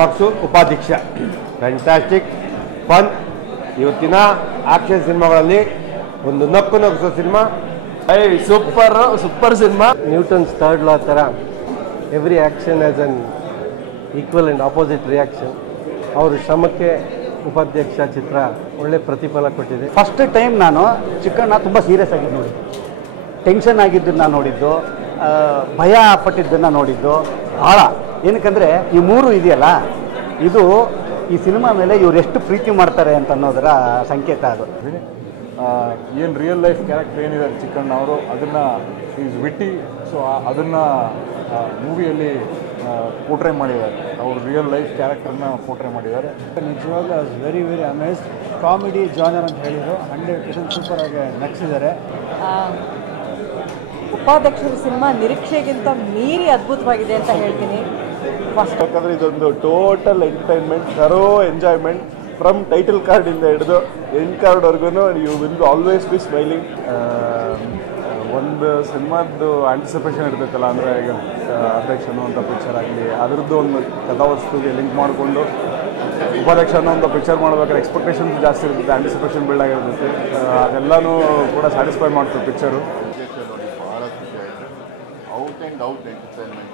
ಮಕ್ಸೂದ್ ಉಪಾಧ್ಯಕ್ಷ fantastic fun ಇವತ್ತಿನ action ಸಿನಿಮಾಗಳಲ್ಲಿ ಒಂದು ನಕ್ಕು ನಗಿಸೋ ಸಿನಿಮಾ. ಸೂಪರ್ ಸಿನಿಮಾ. ನ್ಯೂಟನ್ಸ್ ಥರ್ಡ್ ಲಾ ಥರ every action has an equal and opposite reaction. ಅವ್ರ ಶ್ರಮಕ್ಕೆ ಉಪಾಧ್ಯಕ್ಷ ಚಿತ್ರ ಒಳ್ಳೆ ಪ್ರತಿಫಲ ಕೊಟ್ಟಿದೆ. ಫಸ್ಟ್ ಟೈಮ್ ನಾನು ಚಿಕ್ಕಣ್ಣ ತುಂಬ ಸೀರಿಯಸ್ ಆಗಿದ್ದು ನೋಡಿ, ಟೆನ್ಷನ್ ಆಗಿದ್ದನ್ನು ನೋಡಿದ್ದು, ಭಯ ಪಟ್ಟಿದ್ದನ್ನು ನೋಡಿದ್ದು ಭಾಳ. ಏನಕ್ಕಂದರೆ ಈ ಮೂರು ಇದೆಯಲ್ಲ, ಇದು ಈ ಸಿನಿಮಾ ಮೇಲೆ ಇವ್ರು ಎಷ್ಟು ಪ್ರೀತಿ ಮಾಡ್ತಾರೆ ಅಂತ ಅನ್ನೋದರ ಸಂಕೇತ ಅದು. ಏನು ರಿಯಲ್ ಲೈಫ್ ಕ್ಯಾರೆಕ್ಟರ್ ಏನಿದೆ ಚಿಕ್ಕಣ್ಣ ಅವರು, ಅದನ್ನು ಈಸ್ ವಿಟ್ಟಿ, ಸೊ ಅದನ್ನು ಮೂವಿಯಲ್ಲಿ ಪೋರ್ಟ್ರೇ ಮಾಡಿದ್ದಾರೆ. ಅವರು ರಿಯಲ್ ಲೈಫ್ ಕ್ಯಾರೆಕ್ಟರ್ನ ಪೋರ್ಟ್ರೇ ಮಾಡಿದ್ದಾರೆ. ನಿಜವಾಗ್ಲೂ ವೆರಿ ಅಮೇಜ್ಡ್. ಕಾಮಿಡಿ ಜಾನರ್ ಅಂತ ಹೇಳಿದರು, 100% ಸೂಪರಾಗಿ ನಗಿಸಿದ್ದಾರೆ. ಉಪಾಧ್ಯಕ್ಷರ ಸಿನಿಮಾ ನಿರೀಕ್ಷೆಗಿಂತ ಮೀರಿ ಅದ್ಭುತವಾಗಿದೆ ಅಂತ ಹೇಳ್ತೀನಿ. ಯಾಕಂದರೆ ಇದೊಂದು total entertainment, thorough enjoyment from title ಕಾರ್ಡಿಂದ ಹಿಡಿದು ಎಂಡ್ ಕಾರ್ಡ್ವರೆಗೂ you will always be smiling. ಒಂದು ಸಿನಿಮಾದ್ದು ಆಂಟಿಸಿಪೇಷನ್ ಇರ್ತೈತಲ್ಲ, ಅಂದರೆ ಈಗ ಅಧ್ಯಕ್ಷ ಅನ್ನೋಂಥ ಪಿಕ್ಚರ್ ಆಗಲಿ, ಅದರದ್ದು ಒಂದು ಕಥಾವಸ್ತುಗೆ ಲಿಂಕ್ ಮಾಡಿಕೊಂಡು ಉಪಾಧ್ಯಕ್ಷ ಅನ್ನೋ ಒಂದು ಪಿಕ್ಚರ್ ಮಾಡ್ಬೇಕಾದ್ರೆ ಎಕ್ಸ್ಪೆಕ್ಟೇಷನ್ಸ್ ಜಾಸ್ತಿ ಇರ್ತೈತೆ, ಆಂಟಿಸಿಪೇಷನ್ ಬಿಲ್ಡ್ ಆಗಿರ್ತೈತೆ. ಅದೆಲ್ಲನೂ ಕೂಡ ಸ್ಯಾಟಿಸ್ಫೈ ಮಾಡ್ತದೆ ಪಿಕ್ಚರು. ನೋಡಿ ಭಾಳ ಖುಷಿ ಆಯಿತು. ಔಟ್ ಎಂಟರ್ಟೈನ್ಮೆಂಟ್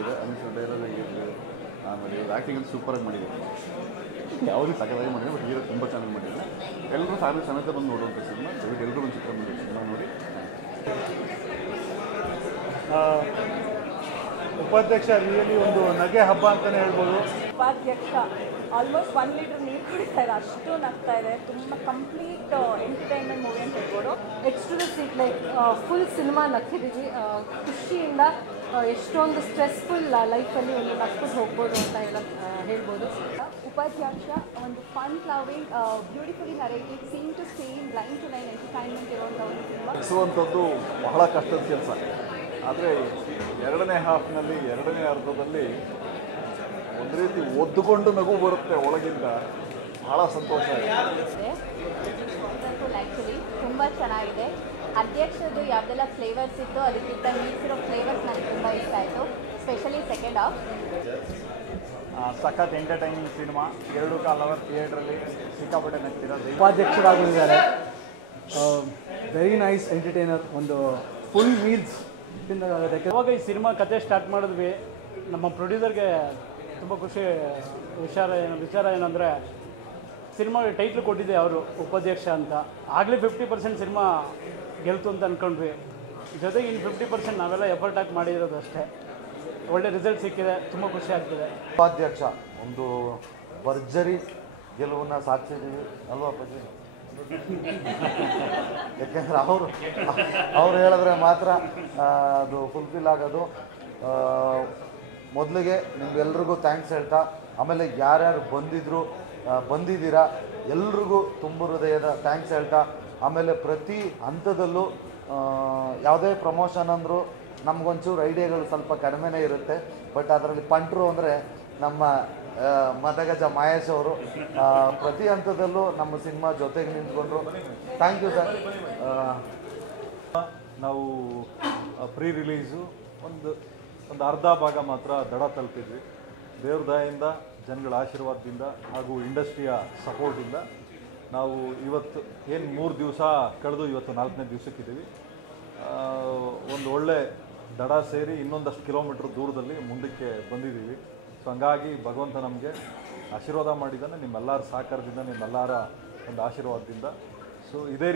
ಇದೆ ಅನಿಸೋದೆಲ್ಲ ಇದೆ. ಆಮೇಲೆ ಇವ್ರು ಆ್ಯಕ್ಟಿಂಗ್ ಅಂತ ಸೂಪರಾಗಿ ಮಾಡಿದ್ದಾರೆ, ಯಾವುದೇ ಸಕಲಾಗಿ ಮಾಡಿದ್ದಾರೆ, ಬಟ್ ಹೀರೋ ತುಂಬ ಚೆನ್ನಾಗಿ ಮಾಡಿದ್ದಾರೆ. ಎಲ್ಲರೂ ಫ್ಯಾಮಿಲಿ ಸಮೇತ ಬಂದು ನೋಡುವಂಥ ಸಿನಿಮಾ. ದಯವಿಟ್ಟು ಎಲ್ಲರೂ ಒಂದು ಚಿತ್ರ ಮಾಡಿ ಸಿನಿಮಾ ನೋಡಿ. ಉಪಾಧ್ಯಕ್ಷ ರಿಯಲಿ ಒಂದು ನಗೆ ಹಬ್ಬ ಅಂತಲೇ ಹೇಳ್ಬೋದು. ಉಪಾಧ್ಯಕ್ಷ ಆಲ್ಮೋಸ್ಟ್ 1 ಲೀಟರ್ ನೀರು ಕುಡಿತಾ ಇದೆ, ಅಷ್ಟು ನಗ್ತಾ ಇದೆ. ತುಂಬ ಕಂಪ್ಲೀಟ್ ಎಂಟರ್ಟೈನ್ಮೆಂಟ್ ಮೂವಿ ಅಂತ ಹೇಳ್ಬೋದು. Edge to the seat like full ಸಿನಿಮಾ ನಗ್ತಿದ್ದೀವಿ ಖುಷಿಯಿಂದ. ಎಷ್ಟೊಂದು ಸ್ಟ್ರೆಸ್ಫುಲ್ ಲೈಫಲ್ಲಿ ಒಂದು ನಗ್ಬಿಟ್ಟು ಹೋಗ್ಬೋದು ಅಂತ ಹೇಳ್ಬೋದು. ಉಪಾಧ್ಯಕ್ಷ ಒಂದು fun loving beautifully narrative scene to scene line to line entertainment ಇರುವಂಥ ಒಂದು ಸಿನಿಮಾ. ನಗಿಸುವಂಥದ್ದು ಬಹಳ ಕಷ್ಟದ ಕೆಲಸ, ಆದರೆ ಎರಡನೇ ಹಾಫ್ನಲ್ಲಿ, ಎರಡನೇ ಅರ್ಧದಲ್ಲಿ ಒಂದು ರೀತಿ ಒದ್ದುಕೊಂಡು ನಗು ಬರುತ್ತೆ ಒಳಗಿಂದ. ಭಾಳ ಸಂತೋಷ ಇದೆ. ಆ್ಯಕ್ಚುಲಿ ತುಂಬ ಚೆನ್ನಾಗಿದೆ. ಅಧ್ಯಕ್ಷದ್ದು ಯಾವುದೆಲ್ಲ ಫ್ಲೇವರ್ಸ್ ಇತ್ತು ಅದಕ್ಕಿಂತ ಮೀಸಿರೋ ಫ್ಲೇವರ್ಸ್ ನನಗೆ ತುಂಬ ಇಷ್ಟ ಆಯಿತು, ಸ್ಪೆಷಲಿ ಸೆಕೆಂಡ್ ಹಾಫ್. ಸಖತ್ ಎಂಟರ್ಟೈನಿಂಗ್ ಸಿನಿಮಾ. 2 ಕಾಲ್ ಅವರ್ ಥಿಯೇಟ್ರಲ್ಲಿ ಸಿಕ್ಕಾಪಟ್ಟೆ ನಗ್ತಿರೋದು. ಉಪಾಧ್ಯಕ್ಷರಾಗಿದ್ದಾರೆ. Very nice entertainer. ಒಂದು ಫುಲ್ ಮೀಲ್ಸ್ ಯಾವಾಗ ಈ ಸಿನಿಮಾ ಕತೆ ಸ್ಟಾರ್ಟ್ ಮಾಡಿದ್ವಿ, ನಮ್ಮ ಪ್ರೊಡ್ಯೂಸರ್ಗೆ ತುಂಬ ವಿಚಾರ ಏನಂದರೆ, ಸಿನಿಮಾಗೆ ಟೈಟ್ಲ್ ಕೊಟ್ಟಿದ್ದೆ ಅವರು ಉಪಾಧ್ಯಕ್ಷ ಅಂತ. ಆಗಲೇ 50% ಸಿನಿಮಾ ಗೆಲ್ತು ಅಂತ ಅಂದ್ಕೊಂಡ್ವಿ. ಜೊತೆಗೆ ಇನ್ನು 50% ನಾವೆಲ್ಲ ಎಫರ್ಟ್ ಹಾಕಿ ಮಾಡಿರೋದು ಅಷ್ಟೇ. ಒಳ್ಳೆ ರಿಸಲ್ಟ್ ಸಿಕ್ಕಿದೆ, ತುಂಬ ಖುಷಿ ಆಗ್ತಿದೆ. ಉಪಾಧ್ಯಕ್ಷ ಒಂದು ಭರ್ಜರಿ ಗೆಲುವನ್ನು ಸಾಧಿಸಿದ್ದೀವಿ ಅಲ್ವಾ ಅಪ್ಪಾಜಿ? ಯಾಕೆಂದರೆ ಅವ್ರು ಹೇಳಿದ್ರೆ ಮಾತ್ರ ಅದು ಫುಲ್ಫಿಲ್ ಆಗೋದು. ಮೊದಲಿಗೆ ನಿಮ್ಗೆಲ್ರಿಗೂ ಥ್ಯಾಂಕ್ಸ್ ಹೇಳ್ತಾ, ಆಮೇಲೆ ಯಾರ್ಯಾರು ಬಂದಿದ್ದೀರಾ ಎಲ್ರಿಗೂ ತುಂಬ ಹೃದಯದ ಥ್ಯಾಂಕ್ಸ್ ಹೇಳ್ತಾ, ಆಮೇಲೆ ಪ್ರತಿ ಹಂತದಲ್ಲೂ ಯಾವುದೇ ಪ್ರಮೋಷನ್ ಅಂದರೂ ನಮಗೊಂಚೂರು ಐಡಿಯಾಗಳು ಸ್ವಲ್ಪ ಕಡಿಮೆನೇ ಇರುತ್ತೆ. ಬಟ್ ಅದರಲ್ಲಿ ಪಂಟ್ರು ಅಂದರೆ ನಮ್ಮ ಮದಗಜ ಮಹೇಶ್ ಅವರು ಪ್ರತಿ ಹಂತದಲ್ಲೂ ನಮ್ಮ ಸಿನಿಮಾ ಜೊತೆಗೆ ನಿಂತ್ಕೊಂಡ್ರು. Thank you sir. ನಾವು ಪ್ರೀ ರಿಲೀಸು ಒಂದು ಅರ್ಧ ಭಾಗ ಮಾತ್ರ ದಡ ತಲುಪಿದ್ವಿ. ದೇವ್ರ ದಯೆಯಿಂದ, ಜನಗಳ ಆಶೀರ್ವಾದದಿಂದ ಹಾಗೂ ಇಂಡಸ್ಟ್ರಿಯ ಸಪೋರ್ಟಿಂದ ನಾವು ಇವತ್ತು ಏನು 3 ದಿವಸ ಕಳೆದು ಇವತ್ತು 4ನೇ ದಿವಸಕ್ಕಿದ್ದೀವಿ. ಒಂದು ಒಳ್ಳೆ ದಡ ಸೇರಿ ಇನ್ನೊಂದಷ್ಟು ಕಿಲೋಮೀಟ್ರ್ ದೂರದಲ್ಲಿ ಮುಂದಕ್ಕೆ ಬಂದಿದ್ದೀವಿ. ಸೊ ಹಂಗಾಗಿ ಭಗವಂತ ನಮಗೆ ಆಶೀರ್ವಾದ ಮಾಡಿದ್ದಾನೆ, ನಿಮ್ಮೆಲ್ಲರ ಸಹಕಾರದಿಂದ, ನಿಮ್ಮೆಲ್ಲರ ಒಂದು ಆಶೀರ್ವಾದದಿಂದ. ಸೊ ಇದೇ